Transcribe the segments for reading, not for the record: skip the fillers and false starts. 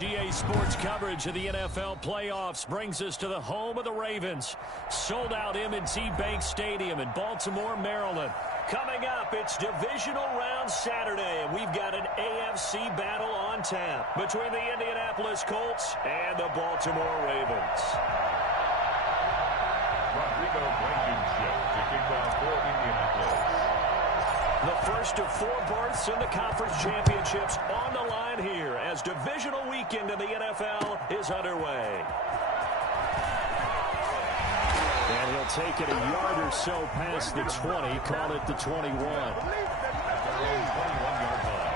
DA Sports coverage of the NFL playoffs brings us to the home of the Ravens. Sold out M&T Bank Stadium in Baltimore, Maryland. Coming up, it's divisional round Saturday, and we've got an AFC battle on tap between the Indianapolis Colts and the Baltimore Ravens. Rodrigo Blankenship to kick off for Indianapolis. The first of 4 berths in the conference championships on the line here as divisional weekend in the NFL is underway. And he'll take it a yard or so past the 20, call it the 21. At their own 21-yard line.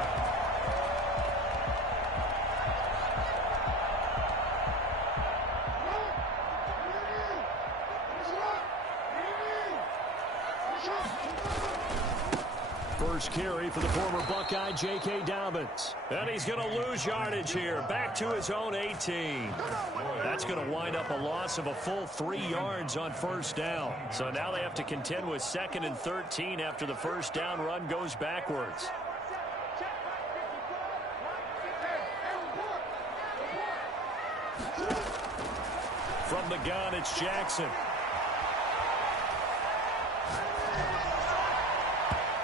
First carry for the former Buckeye, J.K. Dobbins. And he's going to lose yardage here, back to his own 18. That's going to wind up a loss of a full 3 yards on first down. So now they have to contend with 2nd and 13 after the first down run goes backwards. From the gun, it's Jackson.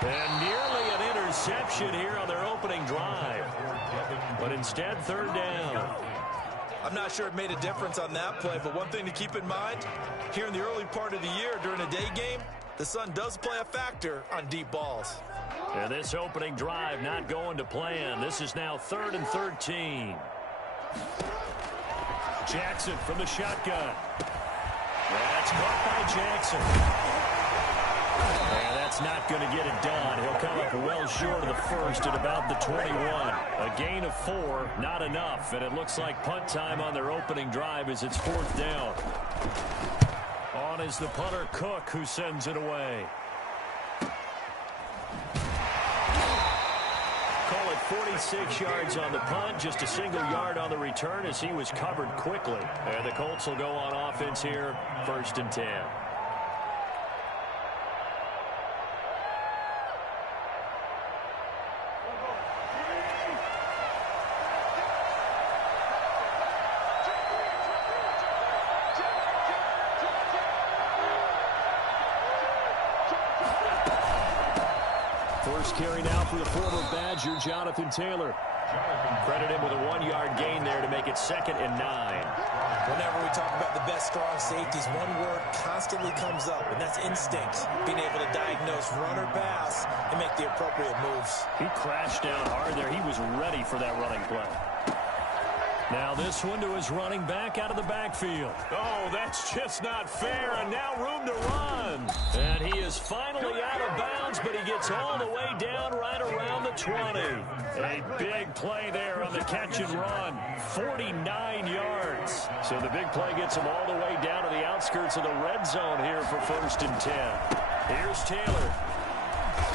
And nearly an interception here on their opening drive. But instead, 3rd down. I'm not sure it made a difference on that play, but one thing to keep in mind, here in the early part of the year during a day game, the sun does play a factor on deep balls. And this opening drive not going to plan. This is now 3rd and 13. Jackson from the shotgun. That's caught by Jackson. And that's not going to get it done. He'll come up well short of the first at about the 21. A gain of 4, not enough. And it looks like punt time on their opening drive as it's 4th down. On is the punter, Cook, who sends it away. Call it 46 yards on the punt, just a single yard on the return as he was covered quickly. And the Colts will go on offense here, 1st and 10. First carry now for the former Badger, Jonathan Taylor. Credit him with a 1-yard gain there to make it 2nd and 9. Whenever we talk about the best strong safeties, one word constantly comes up, and that's instinct. Being able to diagnose run or pass and make the appropriate moves. He crashed down hard there. He was ready for that running play. Now this one to his running back out of the backfield. Oh, that's just not fair, and now room to run. And he is finally out of bounds, but he gets all the way down right around the 20. A big play there on the catch and run. 49 yards. So the big play gets him all the way down to the outskirts of the red zone here for 1st and 10. Here's Taylor.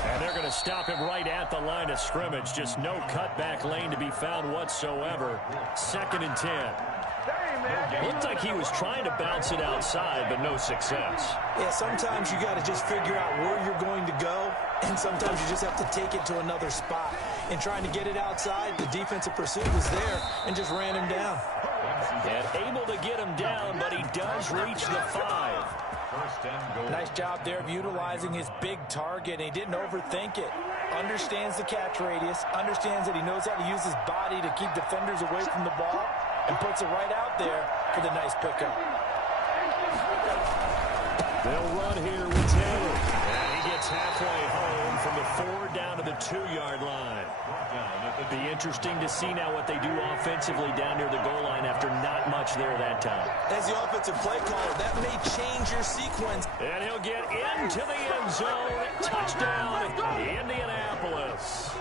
And they're going to stop him right at the line of scrimmage. Just no cutback lane to be found whatsoever. 2nd and 10. Looked like he was trying to bounce it outside, but no success. Yeah, sometimes you got to just figure out where you're going to go, and sometimes you just have to take it to another spot. In trying to get it outside, the defensive pursuit was there and just ran him down. And able to get him down, but he does reach the 5. Nice job there of utilizing his big target. He didn't overthink it. Understands the catch radius. Understands that he knows how to use his body to keep defenders away from the ball. And puts it right out there for the nice pickup. They'll run here with Taylor. And he gets halfway home from the 4 down to the 2-yard line. It'll be interesting to see now what they do offensively down near the goal line after not much there that time. As the offensive play caller, that may change your sequence. And he'll get into the end zone. Touchdown, Indianapolis.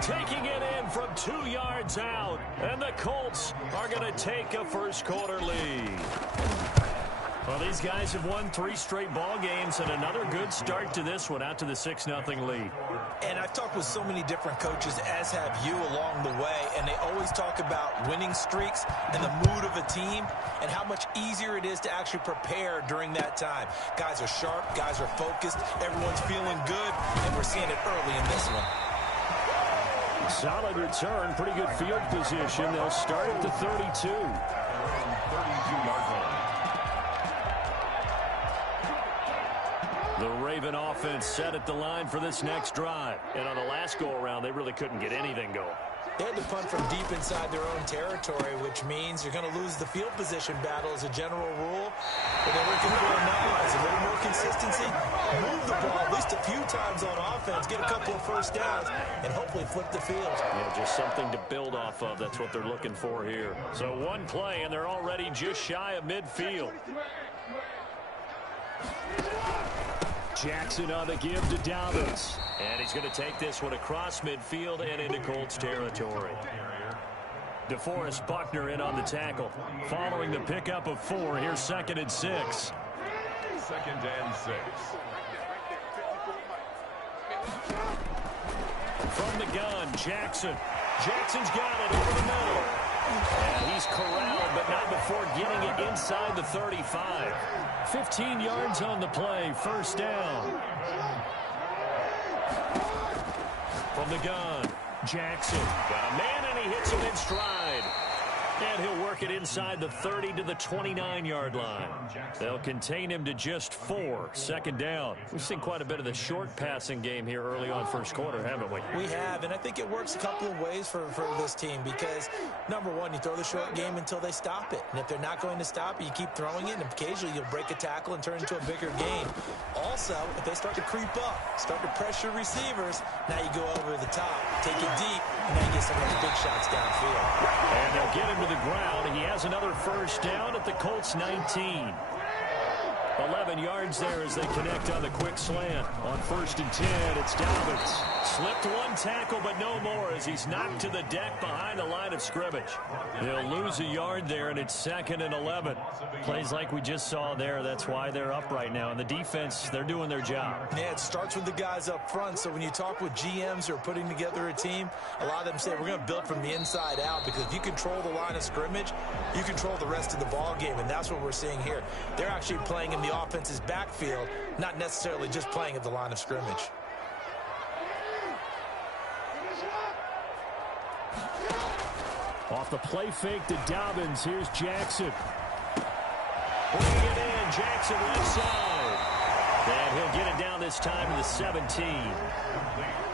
Taking it in from 2 yards out. And the Colts are going to take a first-quarter lead. Well, these guys have won 3 straight ball games and another good start to this one out to the 6-0 lead. And I've talked with so many different coaches, as have you along the way, and they always talk about winning streaks and the mood of a team and how much easier it is to actually prepare during that time. Guys are sharp, guys are focused, everyone's feeling good, and we're seeing it early in this one. Solid return, pretty good field position. They'll start at the 32. 32-yard line. The Raven offense set at the line for this next drive. And on the last go-around, they really couldn't get anything going. They had to punt from deep inside their own territory, which means you're going to lose the field position battle as a general rule. But they're looking for a nod, a little more consistency, move the ball at least a few times on offense, get a couple of first downs, and hopefully flip the field. Yeah, just something to build off of. That's what they're looking for here. So one play, and they're already just shy of midfield. Jackson on the give to Dobbins. And he's going to take this one across midfield and into Colts territory. DeForest Buckner in on the tackle. Following the pickup of 4, here's 2nd and 6. 2nd and 6. From the gun, Jackson. Jackson's got it over the middle. And he's corralled, but not before getting it inside the 35. 15 yards on the play, first down. From the gun, Jackson. Got a man, and he hits him in stride. And he'll work it inside the 30 to the 29-yard line. They'll contain him to just 4, 2nd down. We've seen quite a bit of the short passing game here early on first quarter, haven't we? We have, and I think it works a couple of ways for this team because, number one, you throw the short game until they stop it. And if they're not going to stop it, you keep throwing it, and occasionally you'll break a tackle and turn it into a bigger gain. Also, if they start to creep up, start to pressure receivers, now you go over the top, take it deep, and now you get some of those big shots downfield. And they'll get him to the ground. He has another first down at the Colts 19. 11 yards there as they connect on the quick slant. On 1st and 10, it's Dobbins. Slipped one tackle, but no more as he's knocked to the deck behind the line of scrimmage. They'll lose a yard there, and it's 2nd and 11. Plays like we just saw there. That's why they're up right now. And the defense, they're doing their job. Yeah, it starts with the guys up front. So when you talk with GMs who are putting together a team, a lot of them say we're going to build from the inside out because if you control the line of scrimmage, you control the rest of the ball game, and that's what we're seeing here. They're actually playing in the offense's backfield, not necessarily just playing at the line of scrimmage. Off the play fake to Dobbins, here's Jackson. Bringing it in, Jackson left side. And he'll get it down this time to the 17.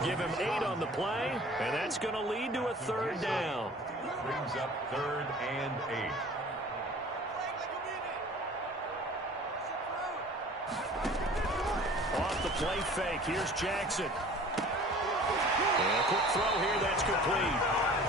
Give him 8 on the play, and that's going to lead to a 3rd down. Brings up 3rd and 8. Off the play fake, here's Jackson. And a quick throw here, that's complete.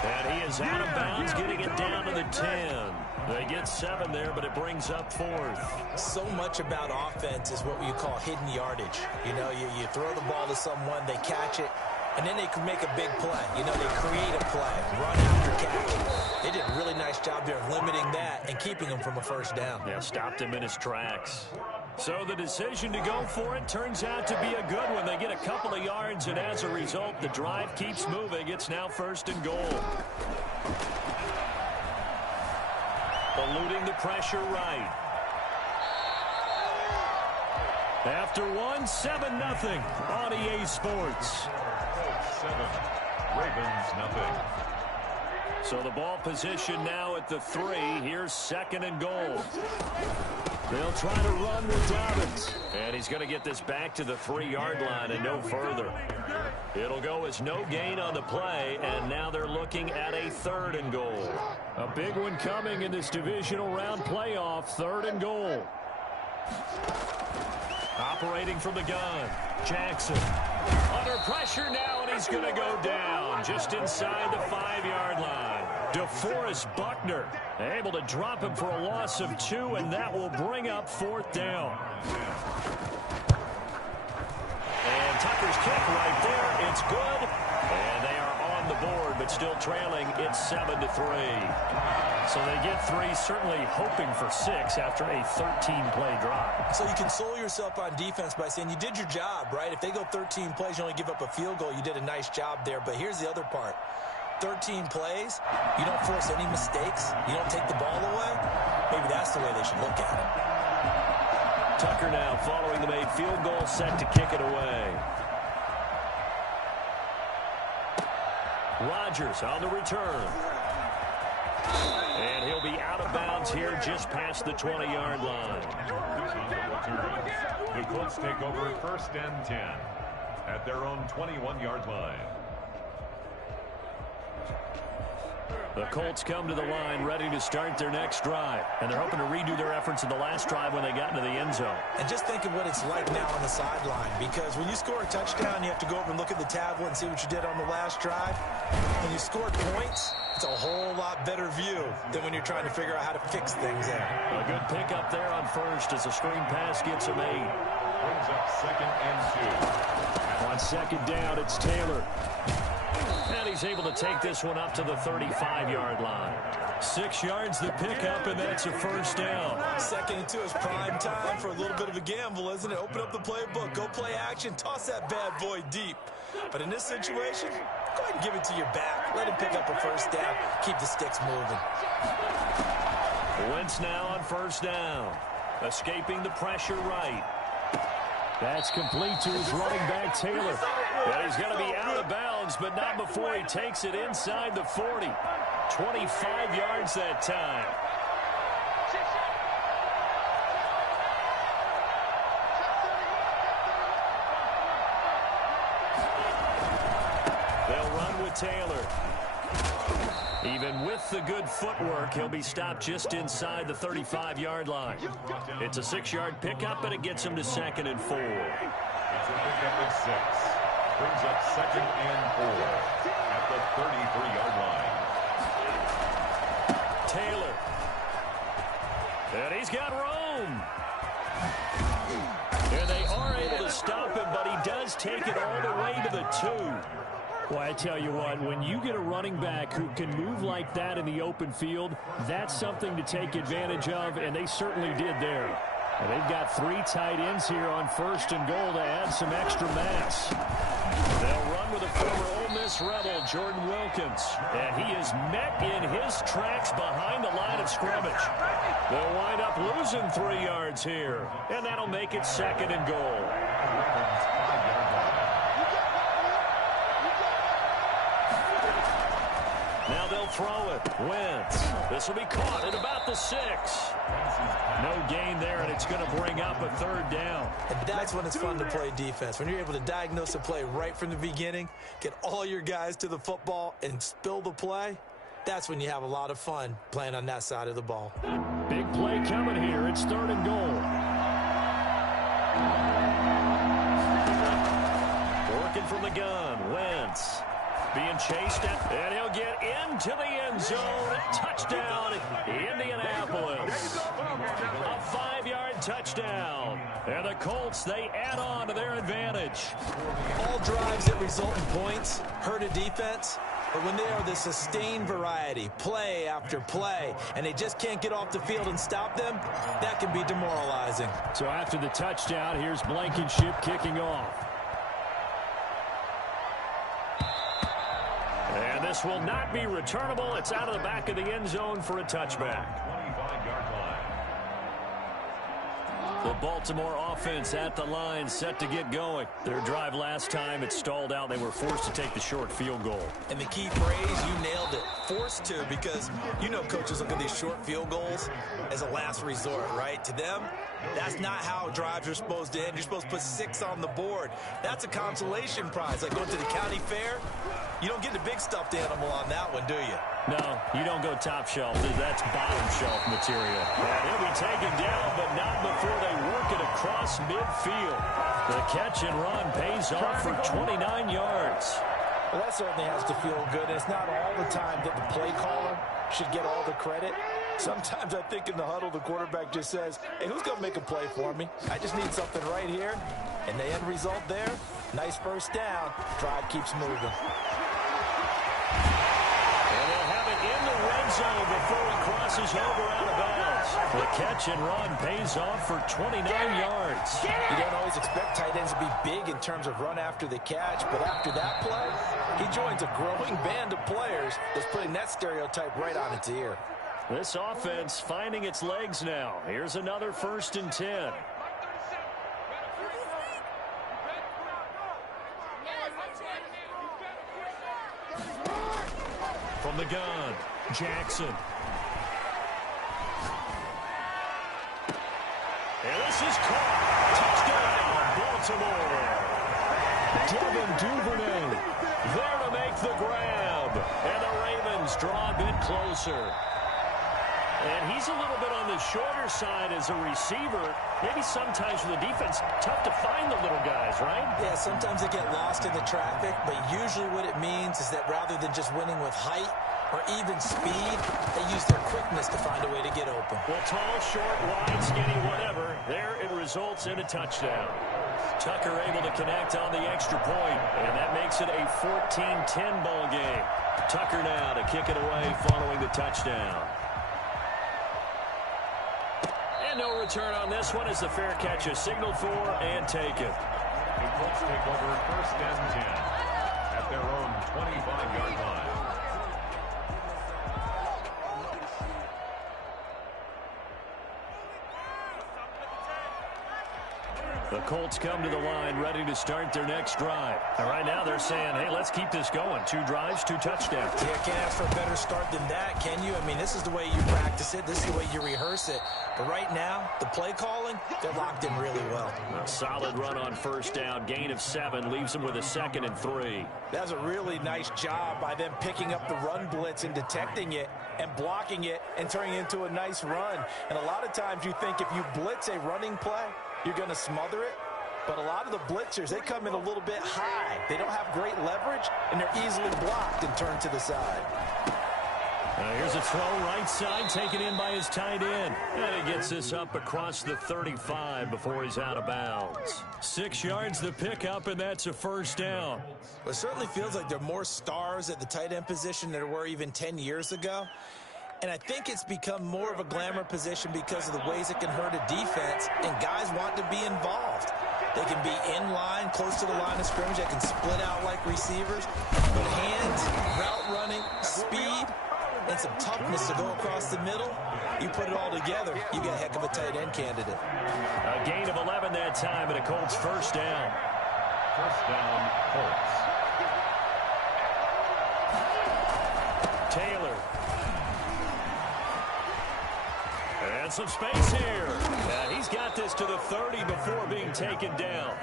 And he is out of bounds, getting it down to the 10. They get 7 there, but it brings up 4th. So much about offense is what you call hidden yardage. You know, you throw the ball to someone, they catch it, and then they can make a big play. You know, they create a play, run after catch. They did a really nice job there of limiting that and keeping him from a first down. Yeah, stopped him in his tracks. So the decision to go for it turns out to be a good one. They get a couple of yards, and as a result, the drive keeps moving. It's now 1st and goal. Eluding the pressure right. After 1, 7-0 on EA Sports. 7, Ravens nothing. So the ball position now at the 3. Here's 2nd and goal. They'll try to run with Dobbins. And he's going to get this back to the 3-yard line and no further. It'll go as no gain on the play, and now they're looking at a 3rd and goal. A big one coming in this divisional round playoff, 3rd and goal. Operating from the gun, Jackson. Under pressure now, and he's going to go down just inside the 5-yard line. DeForest Buckner able to drop him for a loss of 2, and that will bring up 4th down. And Tucker's kick right there. It's good. And they are on the board, but still trailing. It's 7-3. So they get 3, certainly hoping for 6 after a 13-play drive. So you console yourself on defense by saying you did your job, right? If they go 13 plays, you only give up a field goal. You did a nice job there. But here's the other part. 13 plays, you don't force any mistakes, you don't take the ball away. Maybe that's the way they should look at it. Tucker now following the made field goal, set to kick it away. Rodgers on the return. And he'll be out of bounds here just past the 20-yard line. The Colts take over 1st and 10 at their own 21-yard line. The Colts come to the line ready to start their next drive. And they're hoping to redo their efforts in the last drive when they got into the end zone. And just think of what it's like now on the sideline. Because when you score a touchdown, you have to go over and look at the tablet and see what you did on the last drive. When you scored points, it's a whole lot better view than when you're trying to figure out how to fix things there. A good pickup there on first as a screen pass gets him 8. Brings up 2nd and 2. On 2nd down, it's Taylor. And he's able to take this one up to the 35-yard line. 6 yards the pickup, and that's a 1st down. 2nd and 2 is prime time for a little bit of a gamble, isn't it? Open up the playbook, go play action, toss that bad boy deep. But in this situation, go ahead and give it to your back. Let him pick up a 1st down. Keep the sticks moving. Wentz now on 1st down. Escaping the pressure right. That's complete to his running back, Taylor. And he's going to be out of bounds, but not before he takes it inside the 40. 25 yards that time. They'll run with Taylor. Even with the good footwork, he'll be stopped just inside the 35-yard line. It's a 6-yard pickup, but it gets him to 2nd and 4. It's a pickup of 6. Brings up 2nd and 4 at the 33-yard line. Taylor. And he's got room. And they are able to stop him, but he does take it all the way to the 2. Well, I tell you what, when you get a running back who can move like that in the open field, that's something to take advantage of, and they certainly did there. And they've got 3 tight ends here on 1st and goal to add some extra mass. They'll run with a former Ole Miss Rebel, Jordan Wilkins, and he is met in his tracks behind the line of scrimmage. They'll wind up losing 3 yards here, and that'll make it 2nd and goal. Now they'll throw it. Wentz. This will be caught at about the 6. No gain there, and it's going to bring up a 3rd down. And that's when it's fun to play defense. When you're able to diagnose a play right from the beginning, get all your guys to the football, and spill the play, that's when you have a lot of fun playing on that side of the ball. Big play coming here. It's 3rd and goal. Working from the gun. Wentz. Being chased, and he'll get into the end zone. Touchdown, Indianapolis. A 5-yard touchdown. And the Colts, they add on to their advantage. All drives that result in points hurt a defense, but when they are the sustained variety, play after play, and they just can't get off the field and stop them, that can be demoralizing. So after the touchdown, here's Blankenship kicking off. And this will not be returnable. It's out of the back of the end zone for a touchback. 25-yard line. The Baltimore offense at the line, set to get going. Their drive last time, it stalled out. They were forced to take the short field goal. And the key phrase, you nailed it, forced to, because you know coaches look at these short field goals as a last resort, right? To them, that's not how drives are supposed to end. You're supposed to put 6 on the board. That's a consolation prize. Like going to the county fair, you don't get the big stuffed animal on that one, do you? No, you don't go top shelf. That's bottom shelf material. And he'll be taken down, but not before they work it across midfield. The catch and run pays off for 29 yards. Well, that certainly has to feel good. And it's not all the time that the play caller should get all the credit. Sometimes I think in the huddle, the quarterback just says, hey, who's going to make a play for me? I just need something right here. And the end result there, nice 1st down. Drive keeps moving. And they'll have it in the red zone before he crosses over out of bounds. The catch and run pays off for 29 yards. You don't always expect tight ends to be big in terms of run after the catch, but after that play, he joins a growing band of players that's putting that stereotype right on its ear. This offense finding its legs now. Here's another 1st and 10. From the gun, Jackson. And this is caught. Touchdown, Baltimore. Devin Duvernay there to make the grab. And the Ravens draw a bit closer. And he's a little bit on the shorter side as a receiver. Maybe sometimes for the defense, tough to find the little guys, right? Yeah, sometimes they get lost in the traffic, but usually what it means is that rather than just winning with height or even speed, they use their quickness to find a way to get open. Well, tall, short, wide, skinny, whatever. There it results in a touchdown. Tucker able to connect on the extra point, and that makes it a 14-10 ball game. Tucker now to kick it away following the touchdown. And no return on this one as the fair catch is signaled for and taken. The Colts take over 1st and 10 at their own 25-yard line. The Colts come to the line ready to start their next drive. And right now they're saying, hey, let's keep this going. 2 drives, 2 touchdowns. Yeah, can't ask for a better start than that, can you? I mean, this is the way you practice it. This is the way you rehearse it. But right now, the play calling, they're locked in really well. A solid run on 1st down. Gain of 7 leaves them with a 2nd and 3. That's a really nice job by them picking up the run blitz and detecting it and blocking it and turning it into a nice run. And a lot of times you think if you blitz a running play, you're going to smother it. But a lot of the blitzers, they come in a little bit high. They don't have great leverage, and they're easily blocked and turned to the side. Here's a throw right side taken in by his tight end. And he gets this up across the 35 before he's out of bounds. 6 yards the pickup, and that's a 1st down. Well, it certainly feels like there are more stars at the tight end position than there were even 10 years ago. And I think it's become more of a glamour position because of the ways it can hurt a defense, and guys want to be involved. They can be in line, close to the line of scrimmage. They can split out like receivers. But hands, route running, speed, and some toughness to go across the middle, you put it all together, you got a heck of a tight end candidate. A gain of 11 that time, and a Colts 1st down. 1st down, Colts. Taylor. And some space here. He's got this to the 30 before being taken down.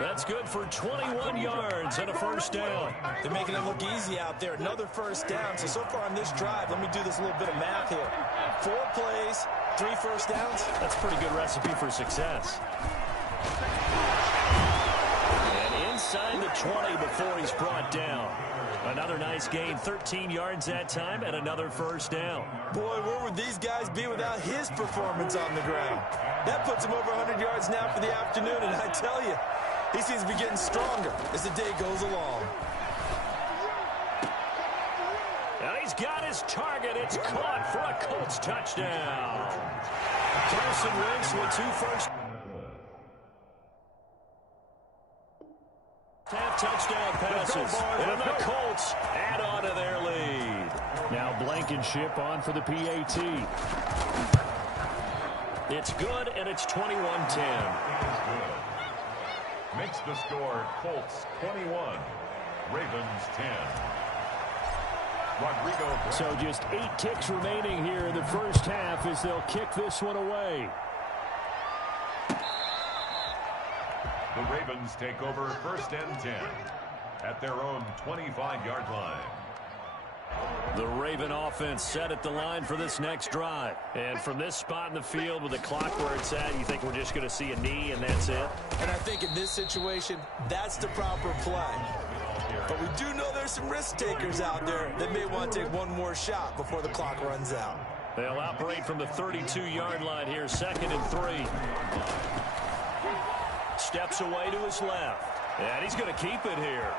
That's good for 21 yards and a 1st down. They're making it look easy out there. Another 1st down. So far on this drive, let me do this little bit of math here. 4 plays, 3 1st downs. That's a pretty good recipe for success. And inside the 20 before he's brought down. Another nice gain, 13 yards that time, and another 1st down. Boy, where would these guys be without his performance on the ground? That puts him over 100 yards now for the afternoon, and I tell you, he seems to be getting stronger as the day goes along. And he's got his target. It's caught for a Colts touchdown. Carson Wentz with 2 first half touchdown passes. And the Colts add on to their lead. Now Blankenship on for the PAT. It's good, and it's 21-10. Makes the score Colts 21, Ravens 10. Rodrigo. So just 8 ticks remaining here in the 1st half as they'll kick this one away. The Ravens take over 1st and 10 at their own 25-yard line. The Raven offense set at the line for this next drive. And from this spot in the field with the clock where it's at, you think we're just going to see a knee and that's it? And I think in this situation, that's the proper play. But we do know there's some risk takers out there that may want to take one more shot before the clock runs out. They'll operate from the 32-yard line here, 2nd and 3. Steps away to his left. And he's going to keep it here.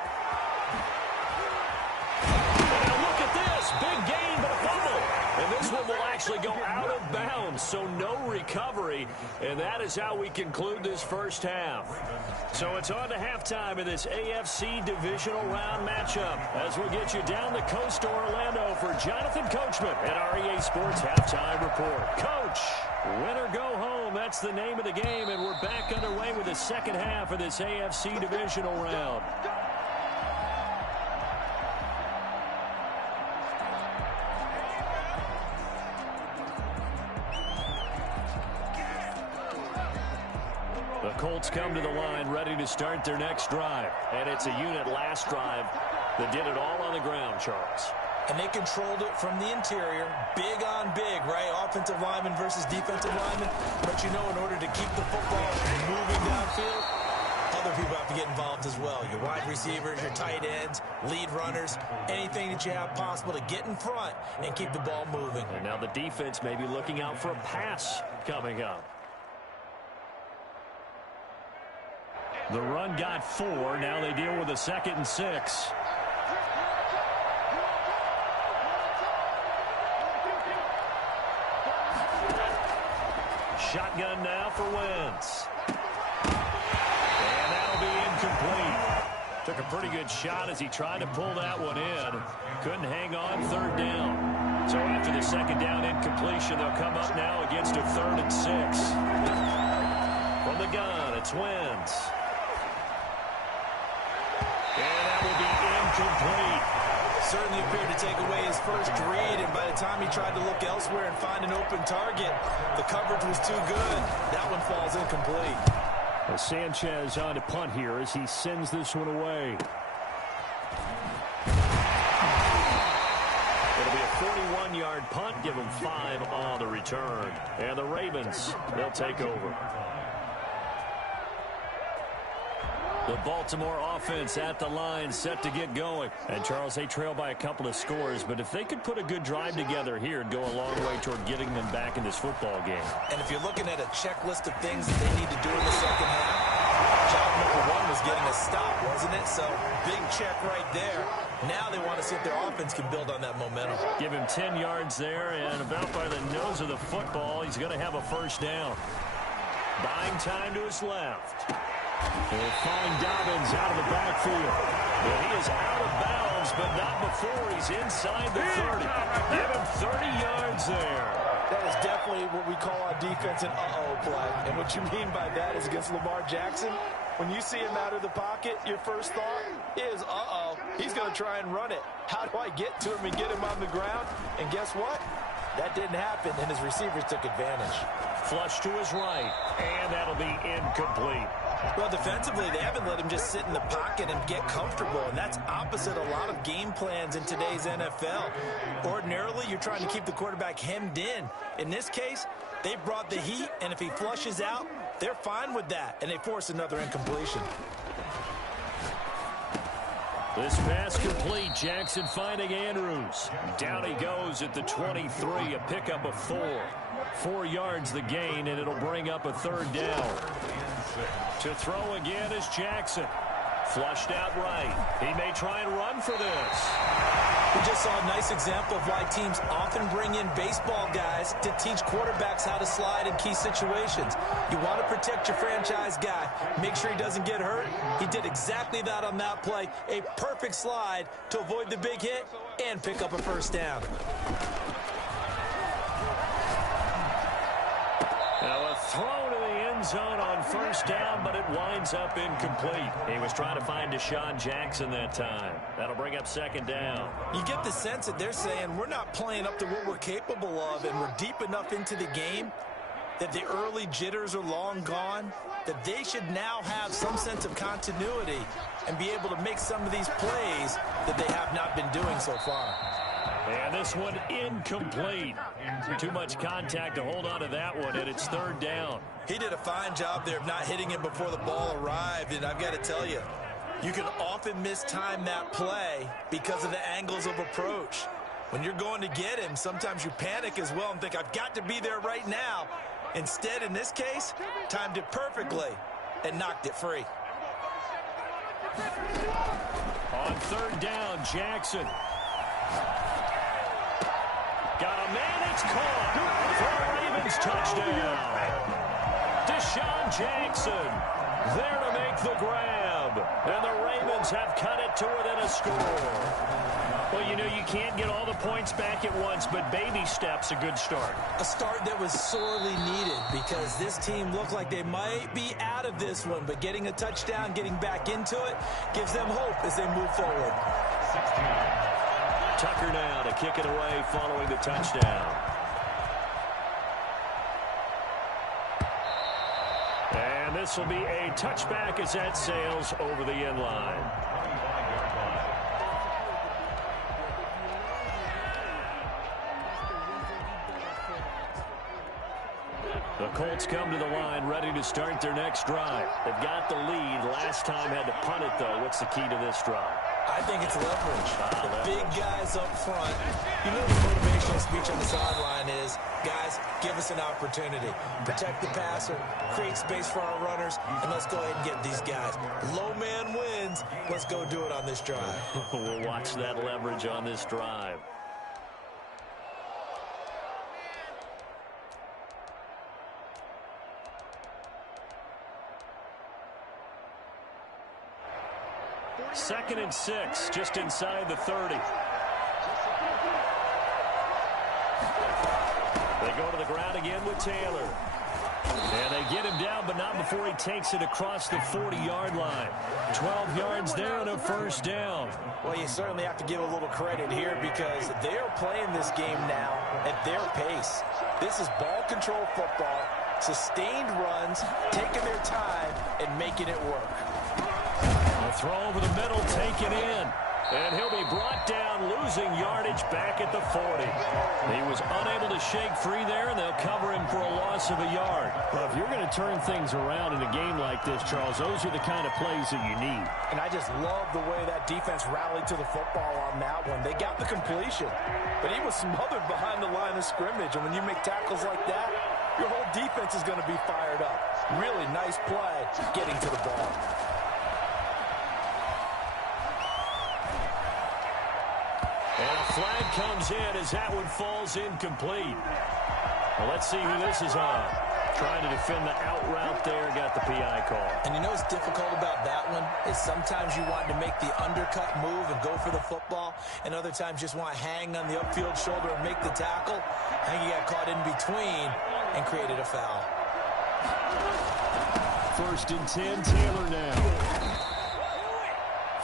And look at this. Big gain, but a fumble. And this one will actually go out of bounds, so no recovery. And that is how we conclude this 1st half. So it's on to halftime in this AFC divisional round matchup as we'll get you down the coast to Orlando for Jonathan Coachman at our EA Sports Halftime Report. Coach, win or go home, that's the name of the game, and we're back underway with the 2nd half of this AFC divisional round. Colts come to the line ready to start their next drive. And it's a unit last drive that did it all on the ground, Charles. And they controlled it from the interior, big on big, right? Offensive lineman versus defensive lineman. But you know, in order to keep the football moving downfield, other people have to get involved as well. Your wide receivers, your tight ends, lead runners, anything that you have possible to get in front and keep the ball moving. And now the defense may be looking out for a pass coming up. The run got 4. Now they deal with a 2nd and 6. Shotgun now for Wentz. And that'll be incomplete. Took a pretty good shot as he tried to pull that one in. Couldn't hang on 3rd down. So after the 2nd down incompletion, they'll come up now against a 3rd and 6. From the gun, it's Wentz. And that will be incomplete. Certainly appeared to take away his first read, and by the time he tried to look elsewhere and find an open target, the coverage was too good. That one falls incomplete. Sanchez on to punt here as he sends this one away. It'll be a 41-yard punt, give them 5 on the return. And the Ravens, they'll take over. The Baltimore offense at the line, set to get going. And, Charles, they trail by a couple of scores, but if they could put a good drive together here, it'd go a long way toward getting them back in this football game. And if you're looking at a checklist of things that they need to do in the second half, job number 1 was getting a stop, wasn't it? So, big check right there. Now they want to see if their offense can build on that momentum. Give him 10 yards there, and about by the nose of the football, he's going to have a 1st down. Buying time to his left. They'll find Dobbins out of the backfield. Well, he is out of bounds, but not before he's inside the 30. Give him 30 yards there. That is definitely what we call on defense an uh-oh play. And what you mean by that is against Lamar Jackson, when you see him out of the pocket, your first thought is, uh-oh, he's going to try and run it. How do I get to him and get him on the ground? And guess what? That didn't happen, and his receivers took advantage. Flush to his right, and that'll be incomplete. Well, defensively, they haven't let him just sit in the pocket and get comfortable, and that's opposite a lot of game plans in today's NFL. Ordinarily, you're trying to keep the quarterback hemmed in. In this case, they brought the heat, and if he flushes out, they're fine with that, and they force another incompletion. This pass complete. Jackson finding Andrews. Down he goes at the 23, a pickup of 4. 4 yards the gain, and it'll bring up a 3rd down. To throw again is Jackson. Flushed out right. He may try and run for this. We just saw a nice example of why teams often bring in baseball guys to teach quarterbacks how to slide in key situations. You want to protect your franchise guy. Make sure he doesn't get hurt. He did exactly that on that play. A perfect slide to avoid the big hit and pick up a 1st down. Now a throw to the end zone on 1st down, but it winds up incomplete. He was trying to find Deshaun Jackson that time. That'll bring up 2nd down. You get the sense that they're saying we're not playing up to what we're capable of, and we're deep enough into the game that the early jitters are long gone, that they should now have some sense of continuity and be able to make some of these plays that they have not been doing so far. And this one incomplete. Too much contact to hold on to that one, and it's 3rd down. He did a fine job there of not hitting him before the ball arrived, and I've got to tell you, you can often mistime that play because of the angles of approach. When you're going to get him, sometimes you panic as well and think, I've got to be there right now. Instead, in this case, timed it perfectly and knocked it free. On 3rd down, Jackson. Got a man, it's caught for a Ravens touchdown. Deshaun Jackson there to make the grab. And the Ravens have cut it to within a score. Well, you know, you can't get all the points back at once, but baby steps a good start. A start that was sorely needed because this team looked like they might be out of this one, but getting a touchdown, getting back into it, gives them hope as they move forward. 16. Tucker now to kick it away following the touchdown. And this will be a touchback as that sails over the end line. The Colts come to the line ready to start their next drive. They've got the lead. Last time had to punt it, though. What's the key to this drive? I think it's leverage. The big guys up front. You know the motivational speech on the sideline is, guys, give us an opportunity. Protect the passer, create space for our runners, and let's go ahead and get these guys. Low man wins. Let's go do it on this drive. We'll watch that leverage on this drive. Second and 6, just inside the 30. They go to the ground again with Taylor. And they get him down, but not before he takes it across the 40-yard line. 12 yards there and a first down. Well, you certainly have to give a little credit here because they're playing this game now at their pace. This is ball control football, sustained runs, taking their time and making it work. A throw over the middle, taken in. And he'll be brought down, losing yardage back at the 40. He was unable to shake free there, and they'll cover him for a loss of a yard. Well, if you're going to turn things around in a game like this, Charles, those are the kind of plays that you need. And I just love the way that defense rallied to the football on that one. They got the completion, but he was smothered behind the line of scrimmage. And when you make tackles like that, your whole defense is going to be fired up. Really nice play getting to the ball. And a flag comes in as that one falls incomplete. Well, let's see who this is on. Trying to defend the out route there, got the PI call. And you know what's difficult about that one is sometimes you want to make the undercut move and go for the football, and other times just want to hang on the upfield shoulder and make the tackle. I think he got caught in between and created a foul. First and 10, Taylor now.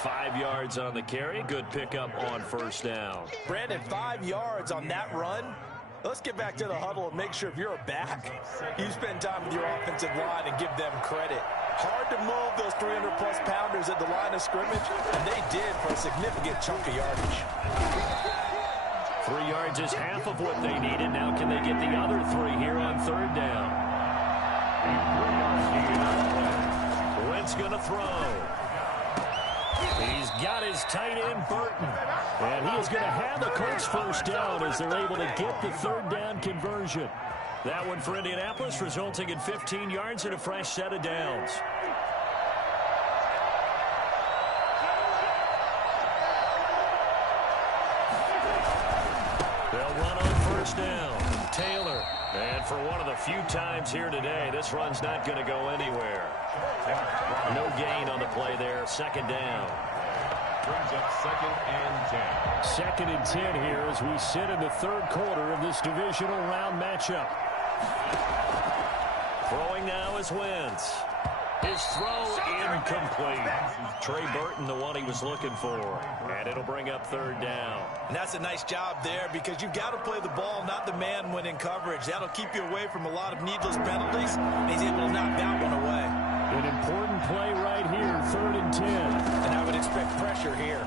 5 yards on the carry. Good pickup on first down. Brandon, 5 yards on that run. Let's get back to the huddle and make sure if you're a back, you spend time with your offensive line and give them credit. Hard to move those 300-plus pounders at the line of scrimmage, and they did for a significant chunk of yardage. 3 yards is half of what they needed. Now can they get the other 3 here on third down? Wentz going to throw. He's got his tight end, Burton. And he is going to have the Colts first down as they're able to get the third down conversion. That one for Indianapolis, resulting in 15 yards and a fresh set of downs. They'll run on first down. Taylor. And for one of the few times here today, this run's not going to go anywhere. No gain on the play there. Second down. Brings up second and 10. Second and 10 here as we sit in the third quarter of this divisional round matchup. Throwing now is Wentz. His throw incomplete. Trey Burton, the one he was looking for. And it'll bring up third down. And that's a nice job there because you've got to play the ball, not the man when in coverage. That'll keep you away from a lot of needless penalties. And he's able to knock that one away. An important play right here, third and 10. And I would expect pressure here.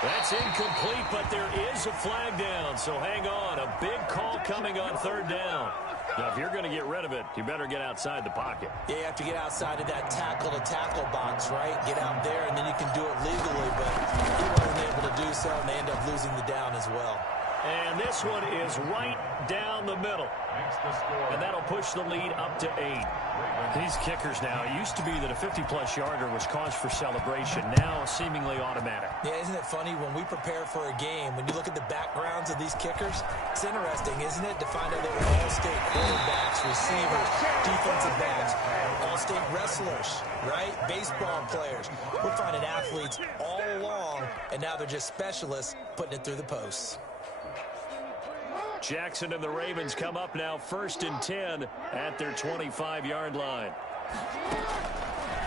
That's incomplete, but there is a flag down, so hang on. A big call coming on third down. Now, if you're going to get rid of it, you better get outside the pocket. Yeah, you have to get outside of that tackle-to-tackle box, right? Get out there, and then you can do it legally, but he wasn't able to do so, and they end up losing the down as well. And this one is right down the middle. And that'll push the lead up to 8. These kickers now, it used to be that a 50-plus yarder was cause for celebration. Now seemingly automatic. Yeah, isn't it funny when we prepare for a game, when you look at the backgrounds of these kickers, it's interesting, isn't it, to find out they were all-state quarterbacks, receivers, defensive backs, all-state wrestlers, right? Baseball players. We're finding athletes all along, and now they're just specialists putting it through the posts. Jackson and the Ravens come up now first and 10 at their 25-yard line.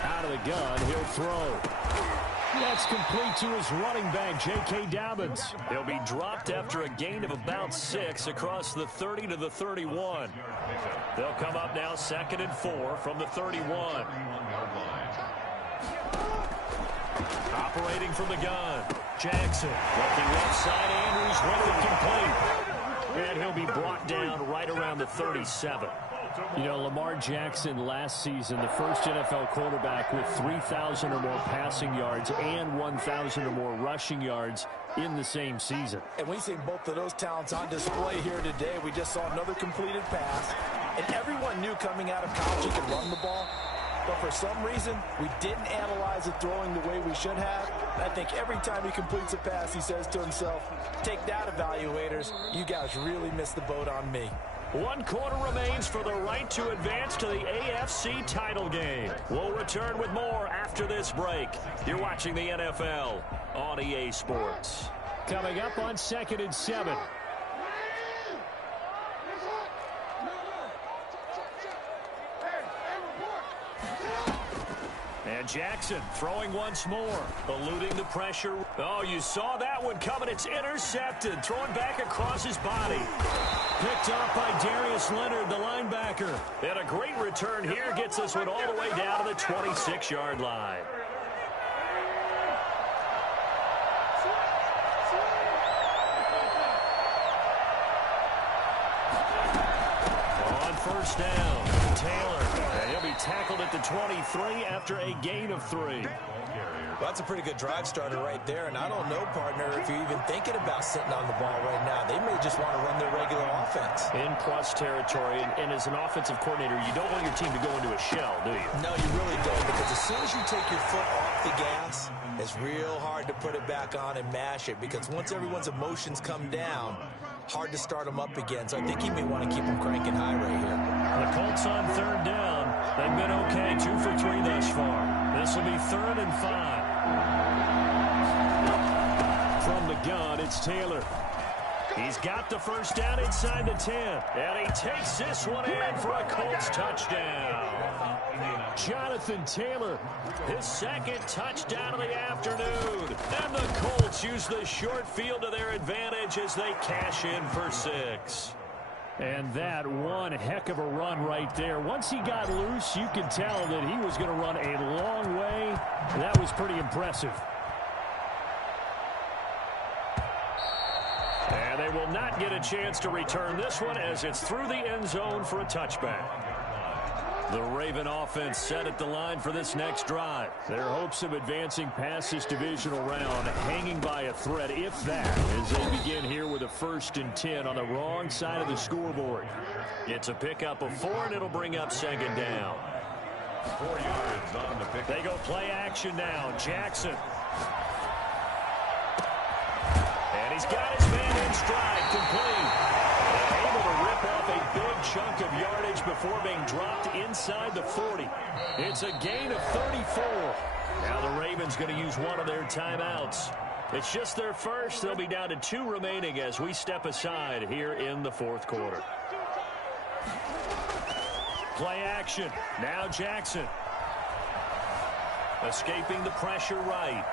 Out of the gun, he'll throw. That's complete to his running back, J.K. Dobbins. He'll be dropped after a gain of about 6 across the 30 to the 31. They'll come up now 2nd and 4 from the 31. Operating from the gun, Jackson. Looking left side, Andrews with it complete. And he'll be brought down right around the 37. You know, Lamar Jackson last season, the first NFL quarterback with 3,000 or more passing yards and 1,000 or more rushing yards in the same season. And we've seen both of those talents on display here today. We just saw another completed pass. And everyone knew coming out of college he could run the ball. But for some reason, we didn't analyze it throwing the way we should have. And I think every time he completes a pass, he says to himself, take that, evaluators. You guys really missed the boat on me. 1 quarter remains for the right to advance to the AFC title game. We'll return with more after this break. You're watching the NFL on EA Sports. Coming up on 2nd and 7. And Jackson throwing once more, eluding the pressure. Oh, you saw that one coming. It's intercepted, throwing back across his body. Picked up by Darius Leonard, the linebacker. And a great return here gets us one all the way down to the 26-yard line. On first down, Taylor. And he'll be tackled at the 23 after a gain of 3. Well, that's a pretty good drive starter right there, and I don't know, partner, if you're even thinking about sitting on the ball right now. They may just want to run their regular offense. In plus territory, and as an offensive coordinator, you don't want your team to go into a shell, do you? No, you really don't, because as soon as you take your foot off the gas, it's real hard to put it back on and mash it, because once everyone's emotions come down, hard to start them up again. So I think he may want to keep them cranking high right here. The Colts on 3rd down. They've been okay, 2 for 3 thus far. This will be 3rd and 5. From the gun, it's Taylor. He's got the first down inside the 10. And he takes this one in for a Colts touchdown. Jonathan Taylor, his 2nd touchdown of the afternoon. And the Colts use the short field to their advantage as they cash in for 6. And that one heck of a run right there. Once he got loose, you could tell that he was going to run a long way. That was pretty impressive. And they will not get a chance to return this one as it's through the end zone for a touchback. The Raven offense set at the line for this next drive. Their hopes of advancing past this divisional round hanging by a thread, if that, as they begin here with a 1st and 10 on the wrong side of the scoreboard. It's a pickup of 4, and it'll bring up 2nd down. 4 yards on the pick. They go play action now. Jackson. And he's got his man in stride, complete. Able to rip off a big chunk of yardage before being dropped inside the 40. It's a gain of 34. Now the Ravens going to use one of their timeouts. It's just their first. They'll be down to 2 remaining as we step aside here in the 4th quarter. Play action. Now Jackson. Escaping the pressure right.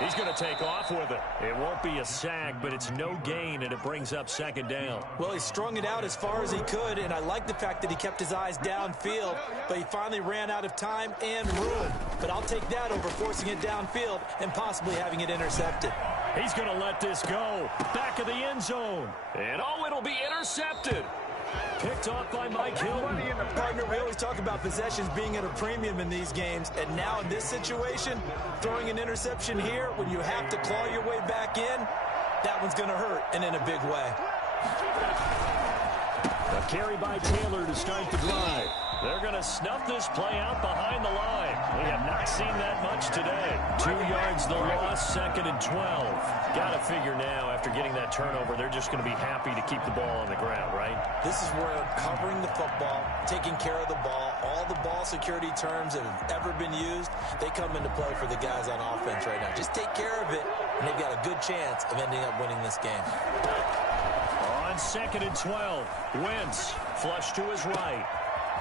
He's going to take off with it. It won't be a sack, but it's no gain, and it brings up 2nd down. Well, he strung it out as far as he could, and I like the fact that he kept his eyes downfield, but he finally ran out of time and room. But I'll take that over forcing it downfield and possibly having it intercepted. He's going to let this go. Back of the end zone. And oh, it'll be intercepted. Picked off by Mike Hilton. Partner, we always talk about possessions being at a premium in these games, and now in this situation, throwing an interception here when you have to claw your way back in, that one's going to hurt, and in a big way. A carry by Taylor to start the drive. They're going to snuff this play out behind the line. We have not seen that much today. 2 yards the loss, 2nd and 12. Got to figure now, after getting that turnover, they're just going to be happy to keep the ball on the ground, right? This is where covering the football, taking care of the ball, all the ball security terms that have ever been used, they come into play for the guys on offense right now. Just take care of it, and they've got a good chance of ending up winning this game. On 2nd and 12, Wentz flush to his right.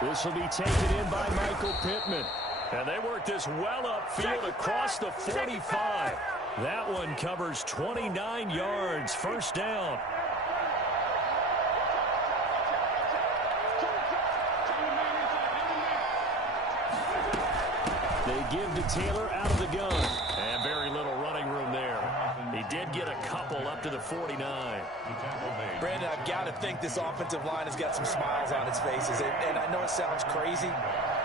This will be taken in by Michael Pittman. And they work this well upfield across the 45. That one covers 29 yards. First down. They give to Taylor out of the gun. And very little running room there. He did get a couple up to the 49. Brandon, I've got to think this offensive line has got some smiles on its faces. And I know it sounds crazy,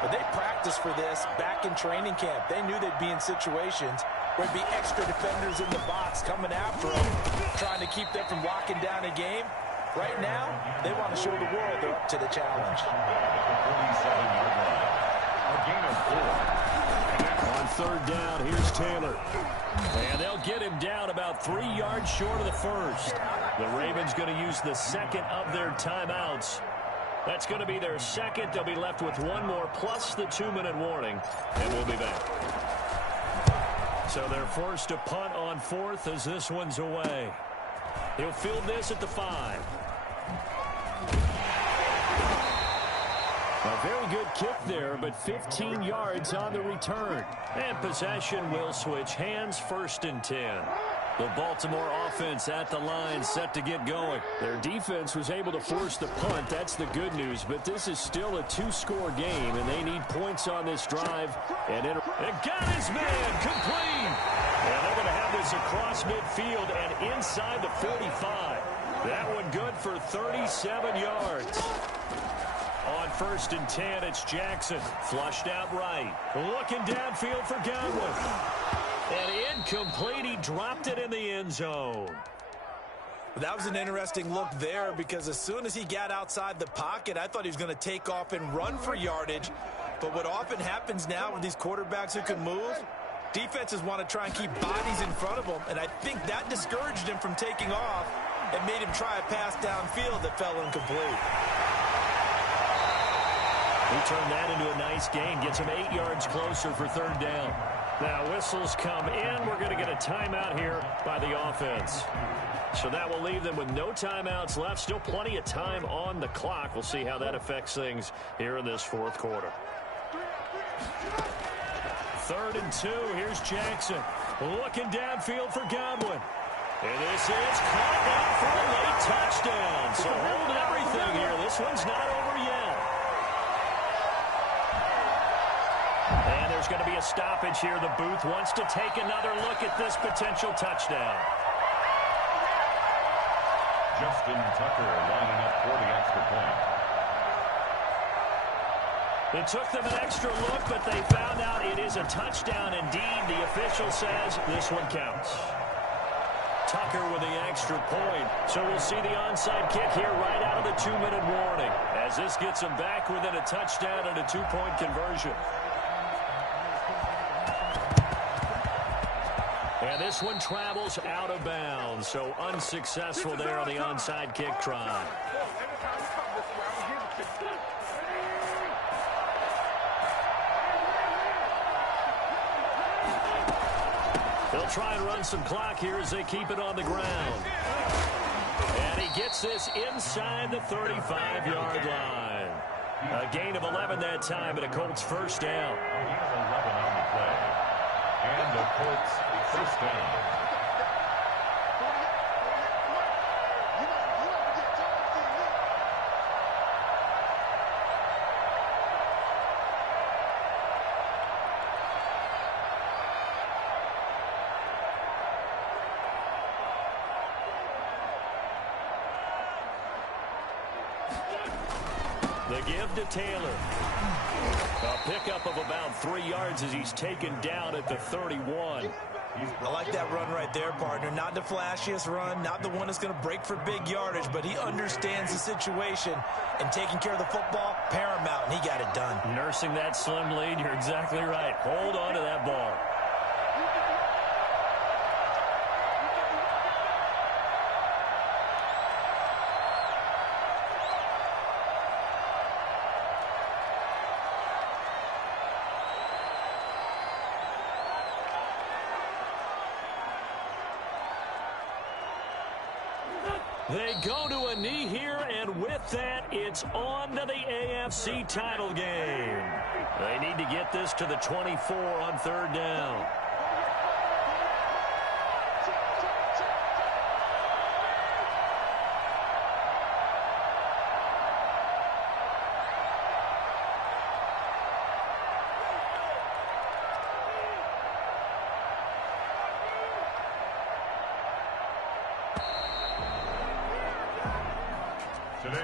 but they practiced for this back in training camp. They knew they'd be in situations where there'd be extra defenders in the box coming after them, trying to keep them from locking down a game. Right now, they want to show the world they're up to the challenge. A gain of 4. On third down, here's Taylor. And they'll get him down about 3 yards short of the first. The Ravens going to use the second of their timeouts. That's going to be their second. They'll be left with one more plus the 2-minute warning. And we'll be back. So they're forced to punt on fourth as this one's away. He'll field this at the 5. A very good kick there, but 15 yards on the return. And possession will switch hands, 1st and 10. The Baltimore offense at the line, set to get going. Their defense was able to force the punt. That's the good news, but this is still a 2-score game, and they need points on this drive. And got his man complete. And they're going to have this across midfield and inside the 45. That one good for 37 yards. On 1st and 10, it's Jackson. Flushed out right. Looking downfield for Godwin. And incomplete. He dropped it in the end zone. That was an interesting look there because as soon as he got outside the pocket, I thought he was going to take off and run for yardage. But what often happens now with these quarterbacks who can move, defenses want to try and keep bodies in front of them. And I think that discouraged him from taking off and made him try a pass downfield that fell incomplete. He turned that into a nice gain. Gets him 8 yards closer for third down. Now whistles come in. We're going to get a timeout here by the offense. So that will leave them with no timeouts left. Still plenty of time on the clock. We'll see how that affects things here in this fourth quarter. 3rd and 2. Here's Jackson. Looking downfield for Godwin. And this is caught down for a late touchdown. So hold everything here. This one's not over yet. And there's going to be a stoppage here. The booth wants to take another look at this potential touchdown. Justin Tucker lining up for the extra point. It took them an extra look, but they found out it is a touchdown indeed. The official says this one counts. Tucker with the extra point. So we'll see the onside kick here right out of the 2-minute warning, as this gets them back within a touchdown and a 2-point conversion. And this one travels out of bounds, so unsuccessful there on the onside kick try. They'll try and run some clock here as they keep it on the ground. And he gets this inside the 35-yard line. A gain of 11 that time, and a Colts first down. He has 11 on the play. And the Colts first down. The give to Taylor. A pickup of about 3 yards as he's taken down at the 31. I like that run right there, partner. Not the flashiest run, not the one that's going to break for big yardage, but he understands the situation, and taking care of the football, paramount, and he got it done. Nursing that slim lead, you're exactly right. Hold on to that ball. They go to a knee here, And with that, it's on to the AFC title game. They need to get this to the 24 on third down.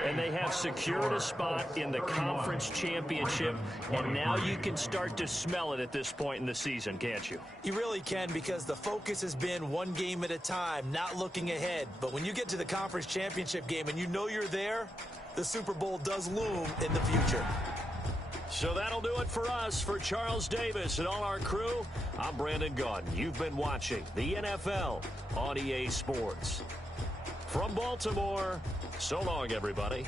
And they have secured a spot in the conference championship, and now you can start to smell it at this point in the season, can't you? You really can, because the focus has been one game at a time, not looking ahead. But when you get to the conference championship game and you know you're there, the Super Bowl does loom in the future. So that'll do it for us. For Charles Davis and all our crew, I'm Brandon Gaudin. You've been watching the NFL on EA Sports. From Baltimore, so long, everybody.